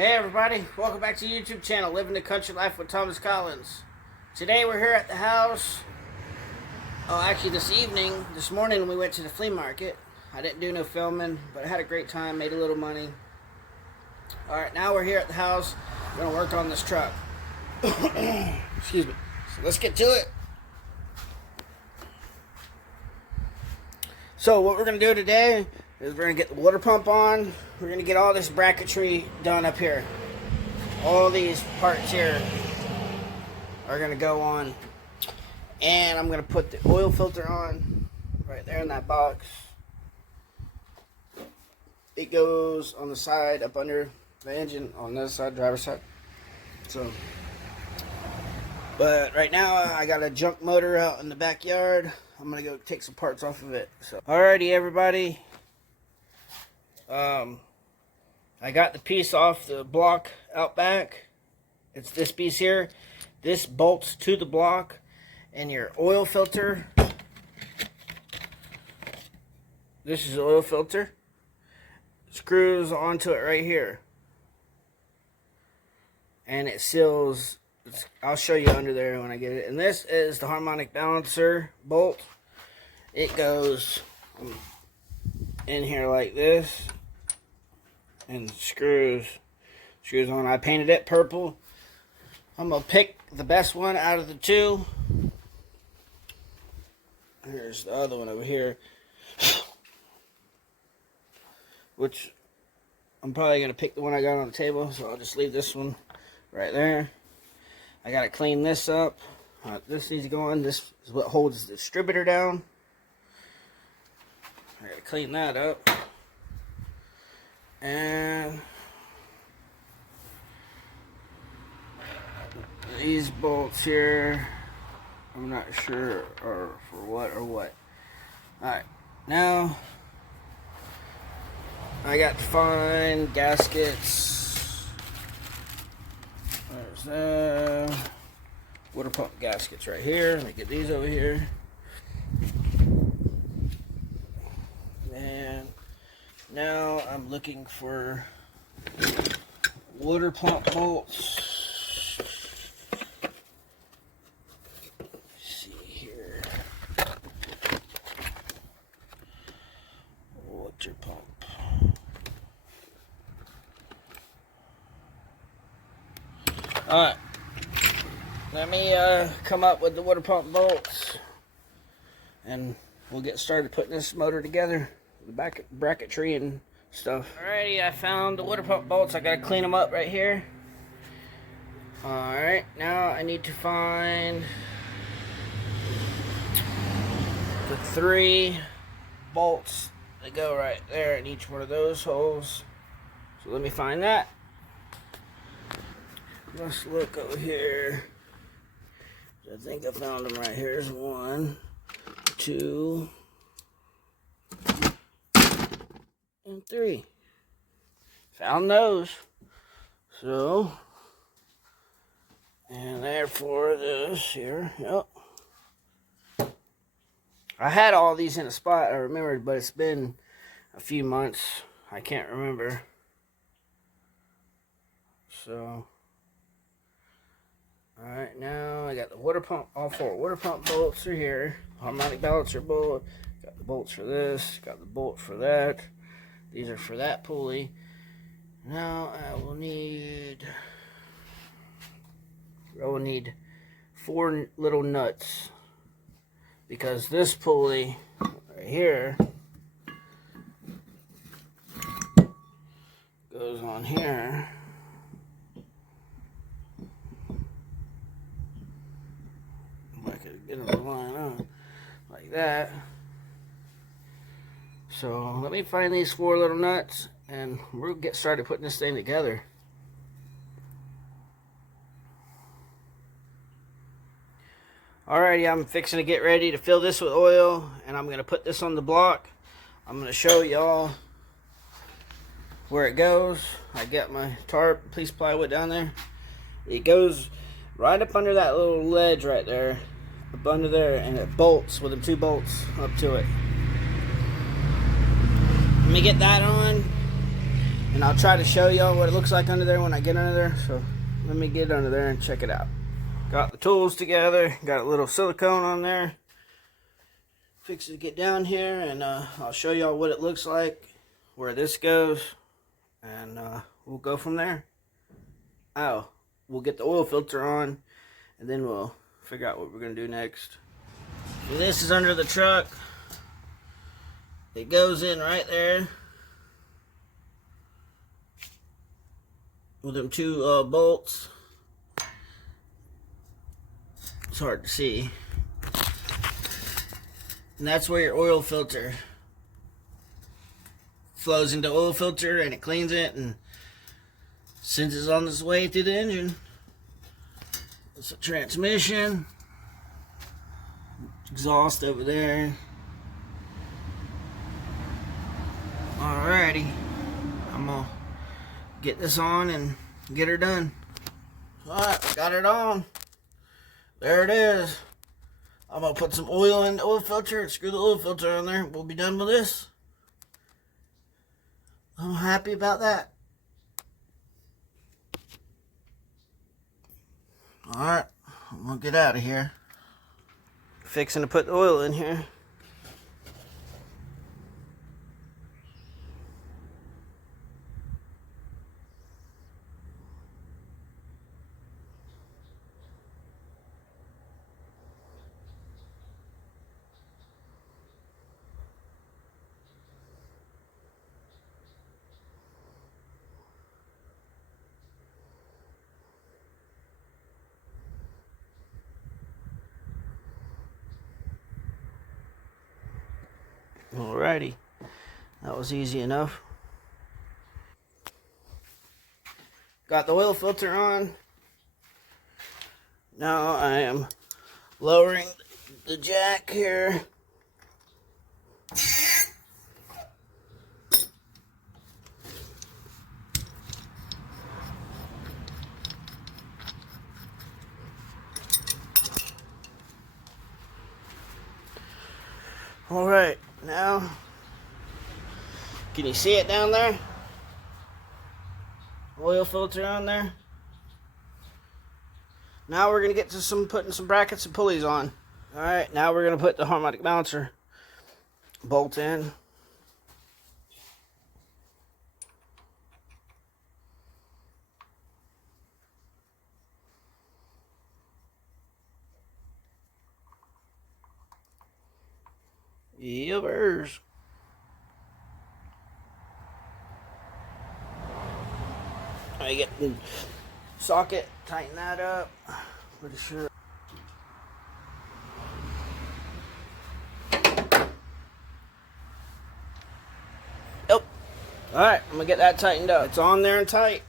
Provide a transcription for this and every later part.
Hey everybody, welcome back to the YouTube channel, Living the Country Life with Thomas Collins. Today we're here at the house. Oh, actually this morning we went to the flea market. I didn't do no filming, but I had a great time, made a little money. Alright, now we're here at the house. We're going to work on this truck. Excuse me. So let's get to it. So what we're going to do today is we're going to get the water pump on. We're going to get all this bracketry done up here. All these parts here are going to go on. And I'm going to put the oil filter on right there in that box. It goes on the side up under the engine on this side, driver's side. So, but right now I got a junk motor out in the backyard. I'm going to go take some parts off of it. So, alrighty everybody. I got the piece off the block out back. It's this piece here. This bolts to the block, and your oil filter. This is the oil filter. Screws onto it right here. And it seals. I'll show you under there when I get it. And this is the harmonic balancer bolt. It goes in here like this. And screws on. I painted it purple. I'm gonna pick the best one out of the two. Here's the other one over here, which I'm probably gonna pick the one I got on the table, so I'll just leave this one right there. I gotta clean this up. This needs to go on. This is what holds the distributor down. I gotta clean that up. And these bolts here, I'm not sure are for what or what. Alright, now I got to find gaskets. There's the water pump gaskets right here. Let me get these over here. And now I'm looking for water pump bolts. Let's see here. Water pump. Alright. Let me come up with the water pump bolts. And we'll get started putting this motor together. The back bracketry and stuff. Alrighty, I found the water pump bolts. I gotta clean them up right here. Alright, now I need to find the 3 bolts that go right there in each one of those holes. So let me find that. Let's look over here. I think I found them right here. Here's 1, 2, and 3. Found those. So, and therefore this here. Yep. I had all these in a spot, I remembered, but it's been a few months. I can't remember. So, alright, now I got the water pump, all 4 water pump bolts are here. Harmonic balancer bolt. Got the bolts for this. Got the bolt for that. These are for that pulley. Now I will need 4 little nuts, because this pulley right here goes on here. If I could get them to line up like that. So let me find these 4 little nuts and we'll get started putting this thing together. Alrighty, I'm fixing to get ready to fill this with oil, and I'm going to put this on the block. I'm going to show y'all where it goes. I got my tarp, piece of plywood down there. It goes right up under that little ledge right there, up under there, and it bolts with them 2 bolts up to it. Let me get that on. And I'll try to show y'all what it looks like under there when I get under there. So let me get under there and check it out. Got the tools together, got a little silicone on there. Fix it to get down here, and I'll show y'all what it looks like, where this goes, and we'll go from there. Oh, we'll get the oil filter on, and then we'll figure out what we're gonna do next. So this is under the truck. It goes in right there with them two bolts. It's hard to see. And that's where your oil filter flows into oil filter, and it cleans it and sends it on its way through the engine. It's a transmission, exhaust over there. Alrighty, I'm gonna get this on and get her done. Alright, got it on. There it is. I'm gonna put some oil in the oil filter and screw the oil filter on there. We'll be done with this. I'm happy about that. Alright, I'm gonna get out of here. Fixing to put the oil in here. Alrighty, that was easy enough. Got the oil filter on. Now I am lowering the jack here. Alright, now, can you see it down there? Oil filter on there. Now we're going to get to putting some brackets and pulleys on. Alright, now we're going to put the harmonic balancer bolt in. Yubbers. I get the socket, tighten that up. Pretty sure. Yep. Alright, I'm gonna get that tightened up. It's on there and tight.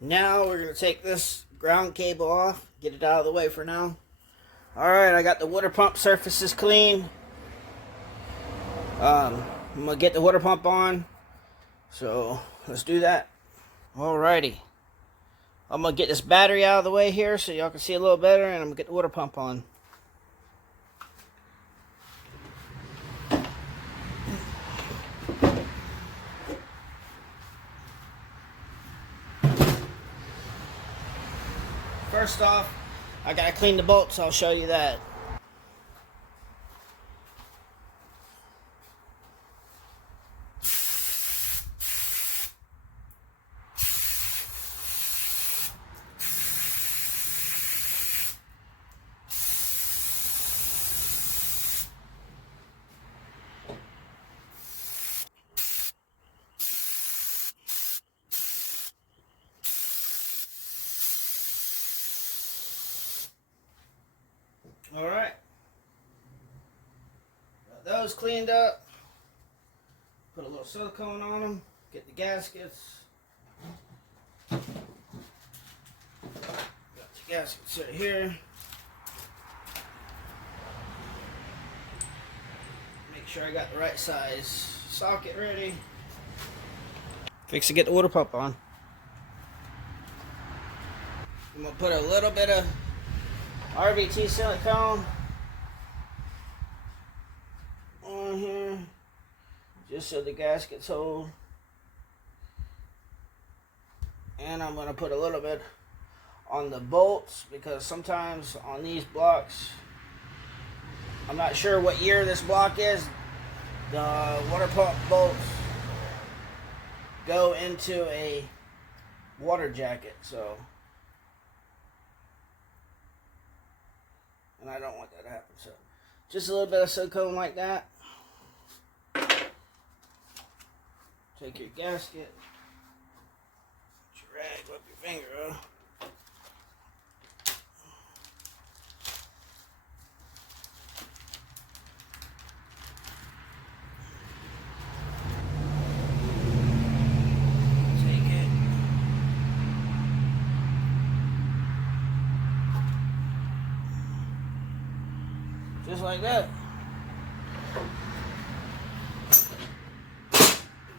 Now we're gonna take this ground cable off, get it out of the way for now. Alright, I got the water pump surfaces clean. I'm gonna get the water pump on. So let's do that. Alrighty. I'm gonna get this battery out of the way here so y'all can see a little better, and I'm gonna get the water pump on. First off, I gotta clean the bolts. I'll show you that. Alright. Got those cleaned up. Put a little silicone on them. Get the gaskets. Got the gaskets right here. Make sure I got the right size socket ready. Fix to get the water pump on. I'm going to put a little bit of RVT silicone on here, just so the gaskets hold. And I'm going to put a little bit on the bolts, because sometimes on these blocks, I'm not sure what year this block is, the water pump bolts go into a water jacket, so, and I don't want that to happen. So just a little bit of silicone like that. Take your gasket, put your rag, rub your finger off. Just like that.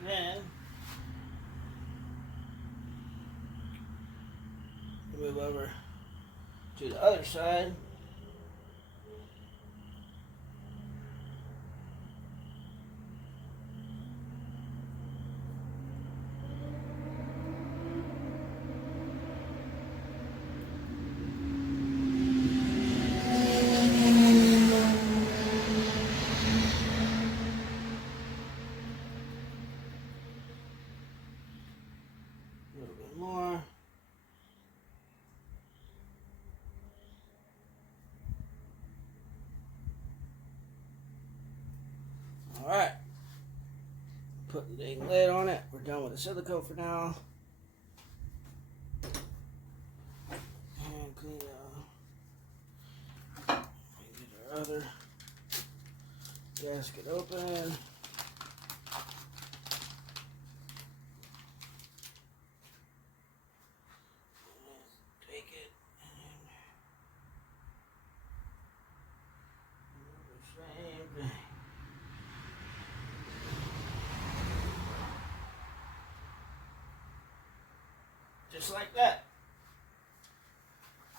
Then move over to the other side. A little bit more. Alright. Put the dang lid on it. We're done with the silicone for now. And clean get our other gasket open. Just like that.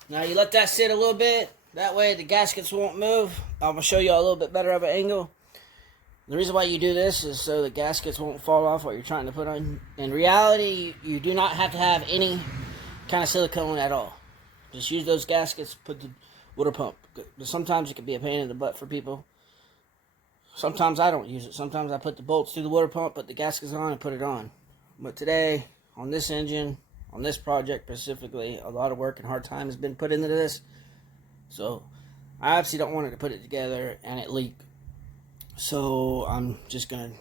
Now you let that sit a little bit. That way the gaskets won't move. I'm going to show you a little bit better of an angle. The reason why you do this is so the gaskets won't fall off what you're trying to put on. In reality, you do not have to have any kind of silicone at all. Just use those gaskets, put the water pump. Sometimes it can be a pain in the butt for people. Sometimes I don't use it. Sometimes I put the bolts through the water pump, put the gaskets on, and put it on. But today, on this engine, on this project specifically, a lot of work and hard time has been put into this. So I obviously don't want it to put it together and it leak. So I'm just going to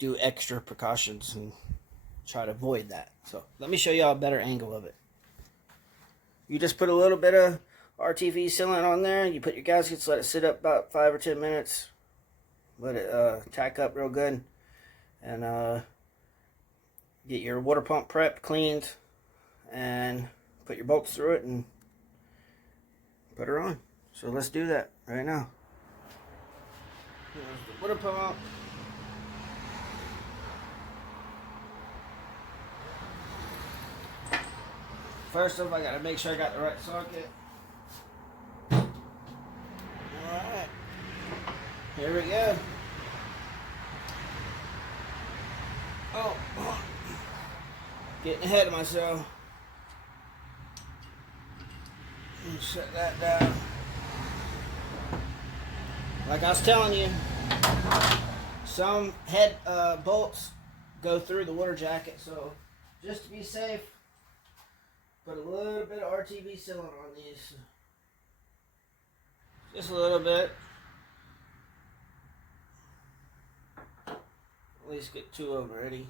do extra precautions and try to avoid that. So let me show you a better angle of it. You just put a little bit of RTV sealant on there. You put your gaskets, let it sit up about 5 or 10 minutes. Let it tack up real good. And get your water pump prepped, cleaned, and put your bolts through it and put her on. So let's do that right now. Here's the water pump. First off, I gotta make sure I got the right socket. Alright. Here we go. Oh, getting ahead of myself. Set that down. Like I was telling you, some head bolts go through the water jacket, so just to be safe, put a little bit of RTV sealant on these. Just a little bit. At least get 2 of them ready.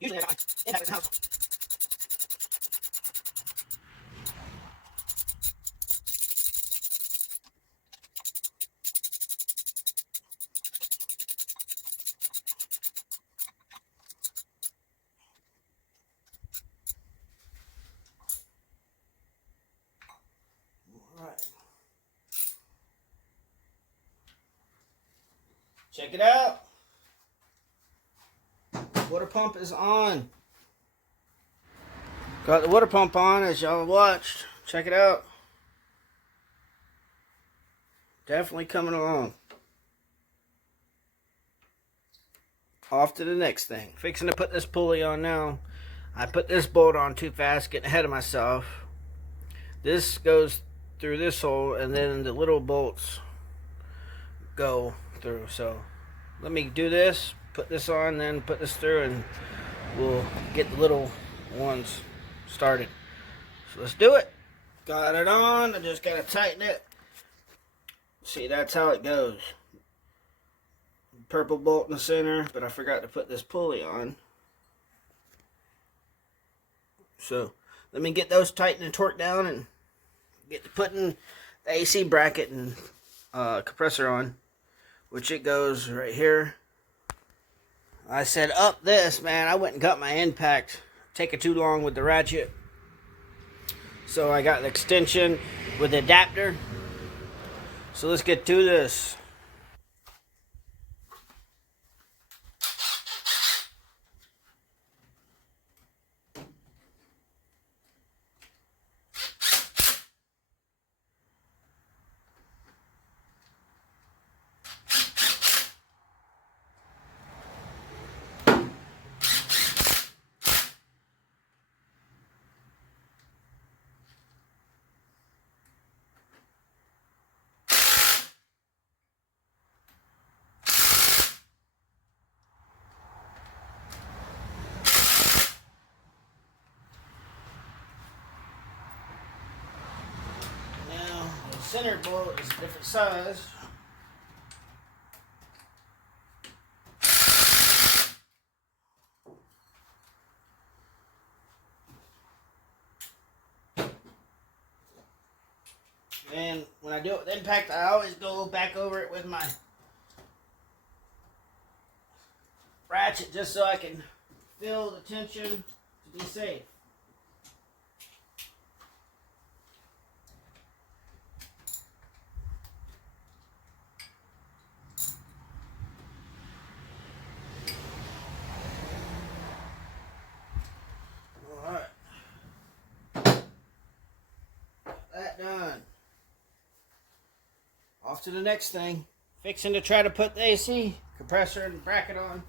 Usually I got my impact in the house. Check it out. Water pump is on. Got the water pump on as y'all watched. Check it out. Definitely coming along. Off to the next thing. Fixing to put this pulley on now. I put this bolt on too fast, getting ahead of myself. This goes through this hole, and then the little bolts go through. So let me do this, put this on, then put this through, and we'll get the little ones started. So let's do it. Got it on. I just gotta tighten it. See, that's how it goes. Purple bolt in the center, but I forgot to put this pulley on. So let me get those tightened and torqued down and get to putting the AC bracket and compressor on, which it goes right here. I said up this, man. I went and got my impact. Taking too long with the ratchet. So I got the extension with the adapter. So let's get to this. Center bolt is a different size. And when I do it with impact, I always go back over it with my ratchet just so I can feel the tension to be safe. Done. Off to the next thing. Fixing to try to put the AC compressor and bracket on.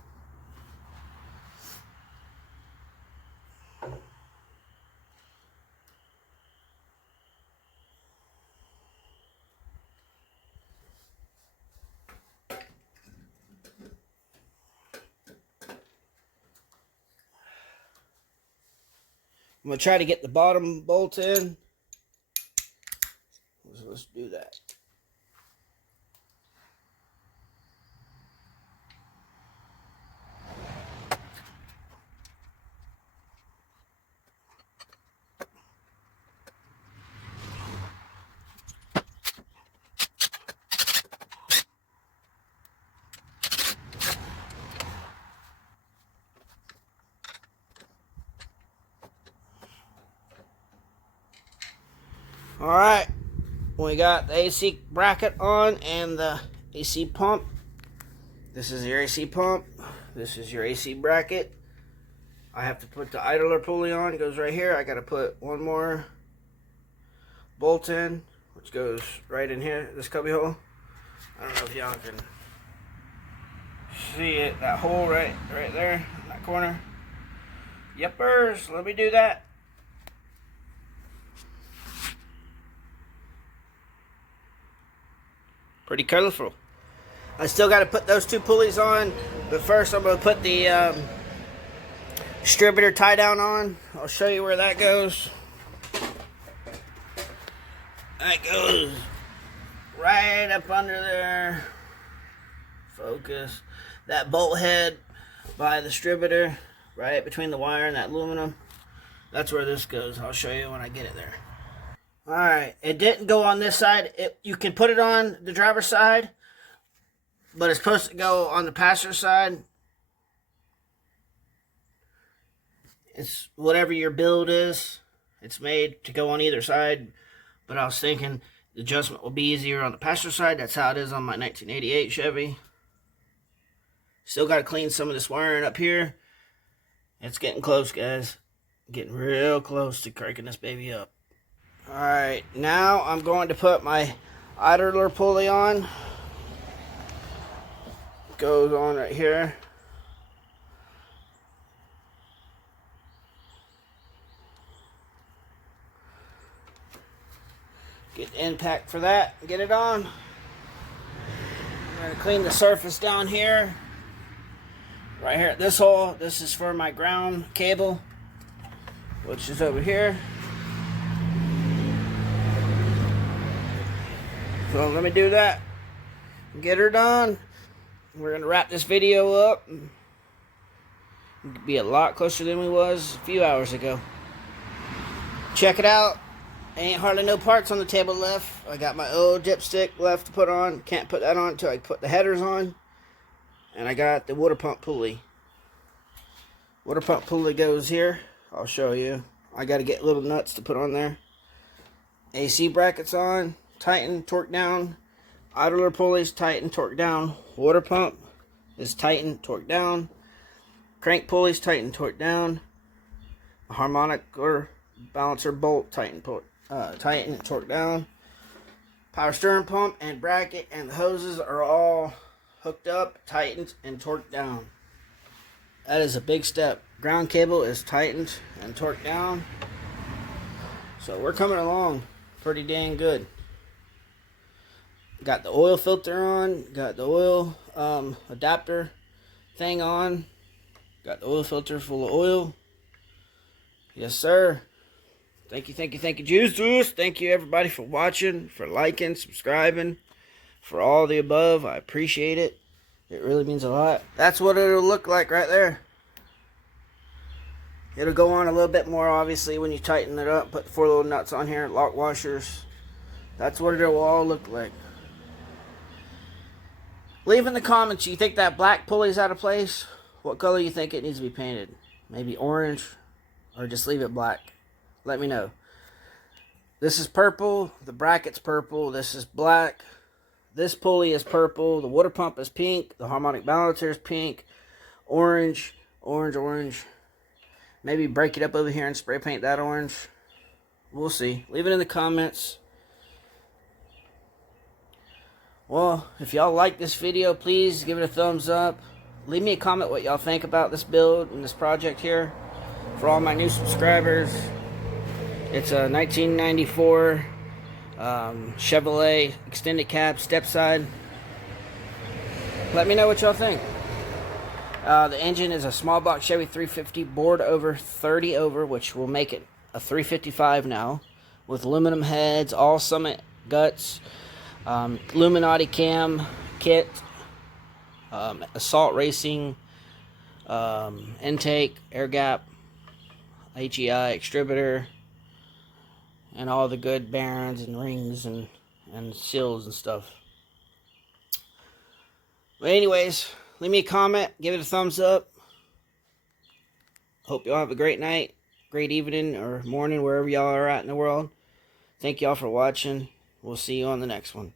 I'm going to try to get the bottom bolt in. So let's do that. All right. We got the AC bracket on and the AC pump. This is your AC pump. This is your AC bracket. I have to put the idler pulley on. It goes right here. I got to put one more bolt in, which goes right in here, this cubby hole. I don't know if y'all can see it. That hole right there in that corner. Yepers. Let me do that. Pretty colorful. I still got to put those two pulleys on, but first I'm going to put the distributor tie down on. I'll show you where that goes. That goes right up under there. Focus. That bolt head by the distributor, right between the wire and that aluminum. That's where this goes. I'll show you when I get it there. Alright, it didn't go on this side. You can put it on the driver's side, but it's supposed to go on the passenger side. It's whatever your build is. It's made to go on either side, but I was thinking the adjustment will be easier on the passenger side. That's how it is on my 1988 Chevy. Still got to clean some of this wiring up here. It's getting close, guys. Getting real close to cranking this baby up. Alright, now I'm going to put my idler pulley on. Goes on right here. Get the impact for that. Get it on. I'm going to clean the surface down here. Right here at this hole. This is for my ground cable, which is over here. So let me do that. Get her done. We're going to wrap this video up. Be a lot closer than we was a few hours ago. Check it out. Ain't hardly no parts on the table left. I got my old dipstick left to put on. Can't put that on until I put the headers on. And I got the water pump pulley. Water pump pulley goes here. I'll show you. I got to get little nuts to put on there. AC brackets on. Tighten, torque down. Idler pulleys, tighten, torque down. Water pump is tighten, torque down. Crank pulleys, tighten, torque down. A harmonic or balancer bolt, tighten, torque down. Power steering pump and bracket and the hoses are all hooked up, tightened, and torqued down. That is a big step. Ground cable is tightened and torqued down. So we're coming along pretty dang good. Got the oil filter on. Got the oil adapter thing on. Got the oil filter full of oil. Yes, sir. Thank you, Jesus. Thank you, everybody, for watching, for liking, subscribing, for all the above. I appreciate it. It really means a lot. That's what it'll look like right there. It'll go on a little bit more, obviously, when you tighten it up. Put 4 little nuts on here, lock washers. That's what it'll all look like. Leave in the comments, you think that black pulley's out of place? What color you think it needs to be painted? Maybe orange, or just leave it black. Let me know. This is purple, the bracket's purple, this is black. This pulley is purple, the water pump is pink, the harmonic balancer is pink, orange, orange. Maybe break it up over here and spray paint that orange. We'll see. Leave it in the comments. Well, if y'all like this video, please give it a thumbs up. Leave me a comment what y'all think about this build and this project here. For all my new subscribers, it's a 1994 Chevrolet extended cab Stepside. Let me know what y'all think. The engine is a small block Chevy 350 bored over 30 over, which will make it a 355 now, with aluminum heads, all Summit guts, Illuminati cam kit, Assault Racing, intake, air gap, HEI extributor, and all the good bearings and rings and seals and stuff. But anyways, leave me a comment, give it a thumbs up. Hope y'all have a great night, great evening, or morning, wherever y'all are at in the world. Thank y'all for watching. We'll see you on the next one.